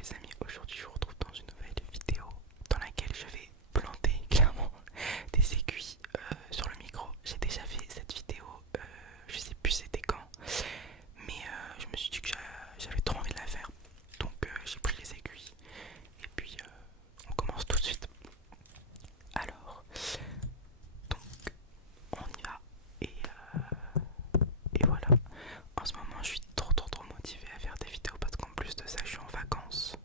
les amis, aujourd'hui je vous retrouve dans une nouvelle vidéo dans laquelle je vais planter clairement des aiguilles sur le micro. J'ai déjà fait cette vidéo, je sais plus c'était quand, mais je me suis dit que j'avais trop envie de la faire. Donc j'ai pris les aiguilles et puis on commence tout de suite. Alors, donc on y va et voilà. En ce moment je suis trop motivée à faire des vidéos parce qu'en plus de ça je suis en vacances.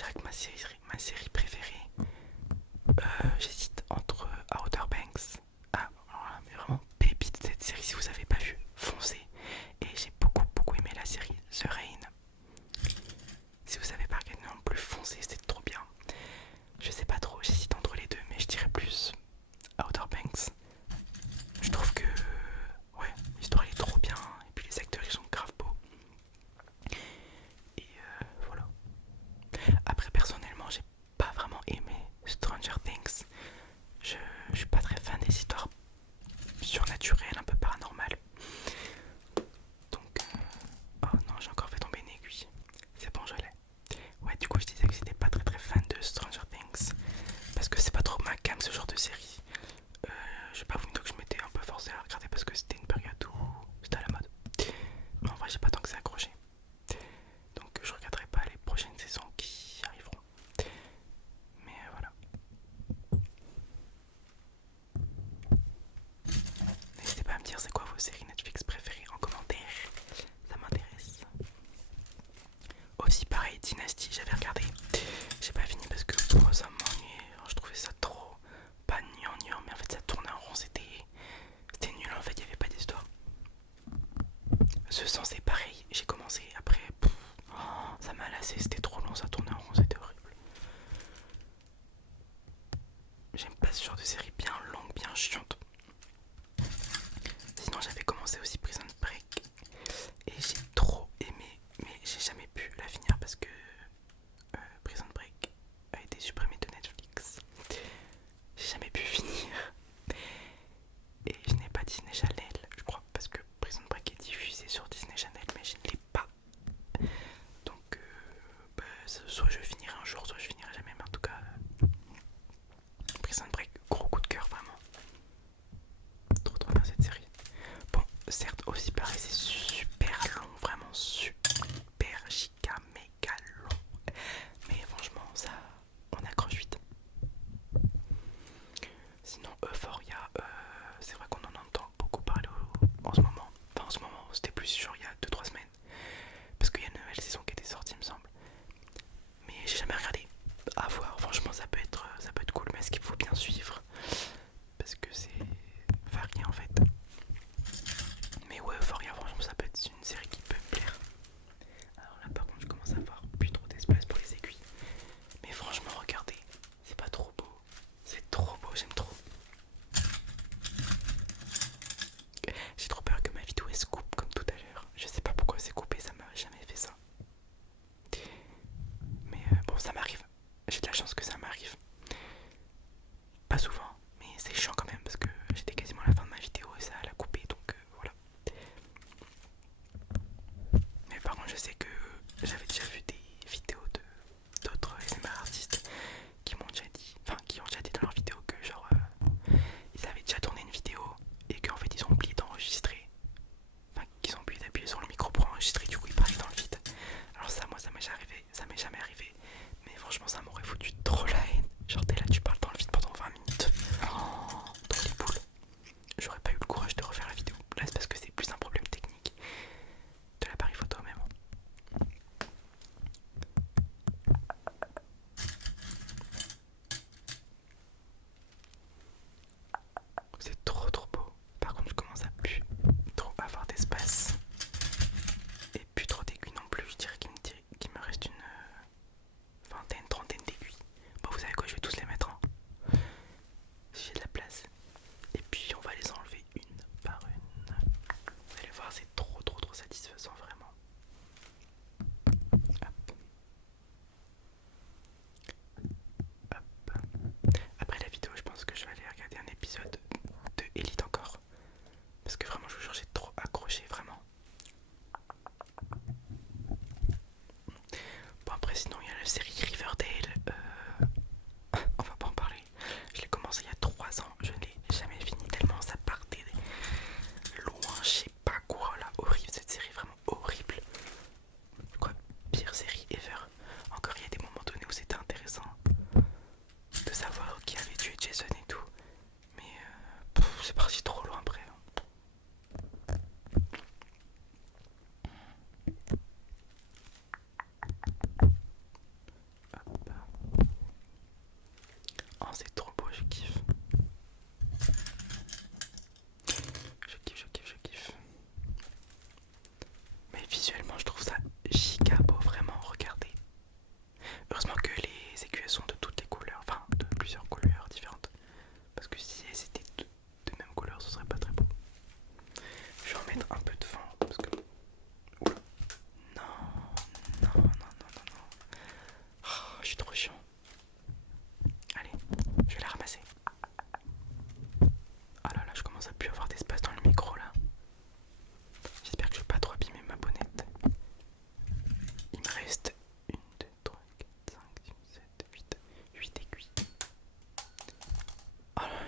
dirais que ma série préférée, j'hésite entre Outer Banks. Ah, voilà, mais vraiment pépite cette série. Si vous avez pas vu, foncez. Et j'ai beaucoup aimé la série The Rain. Si vous avez pas regardé non plus, foncez, c'était trop bien. Je sais pas trop, j'hésite entre les deux, mais je dirais plus Outer Banks. Je trouve que ouais, l'histoire elle est trop bien. Et puis les acteurs ils sont grave beaux. Et voilà. Après personnellement j'ai pas vraiment aimé Stranger Things. Je suis pas très fan des histoires surnaturelles, un peu paranormales. Donc oh non, j'ai encore fait tomber une aiguille. C'est bon, je l'ai. Ouais, du coup je disais que j'étais pas très fan de Stranger Things. Parce que c'est pas trop ma cam ce genre de série. Je vais pas vous dire que je m'étais un peu forcé à regarder parce que c'était une période où c'était à la mode. Mais en vrai j'ai pas tant que ça accroché. Donc je regarderai pas les prochaines saisons qui arriveront. Mais voilà. N'hésitez pas à me dire c'est quoi vos séries Netflix préférées en commentaire. Ça m'intéresse. Aussi pareil, Dynasty, j'avais regardé. J'ai pas fini parce que ça m'ennuyait. Je trouvais ça trop pas gnangnan, mais en fait ça tournait en rond, c'était nul en fait, il y avait pas d'histoire. Ce sens c'est pareil, j'ai commencé après, ça m'a lassé, c'était trop long, ça tournait en rond, c'était horrible. J'aime pas ce genre de série bien longue, bien chiante. Sinon j'avais commencé aussi Prison Break et j'ai trop aimé, mais j'ai jamais pu la finir parce que Prison Break a été supprimé de Netflix. J'ai jamais pu finir. Et je n'ai pas Disney Channel, je crois, parce que Prison Break est diffusé sur Disney Channel, mais je ne l'ai pas. Donc, soit je finirai un jour, soit je finirai jamais. Mais en tout cas, Prison Break, gros coup de cœur, vraiment. Trop bien cette série. Bon, certes,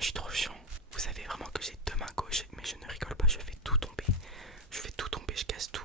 je suis trop chiant. Vous savez vraiment que j'ai deux mains gauches, mais je ne rigole pas, je fais tout tomber. Je fais tout tomber, je casse tout.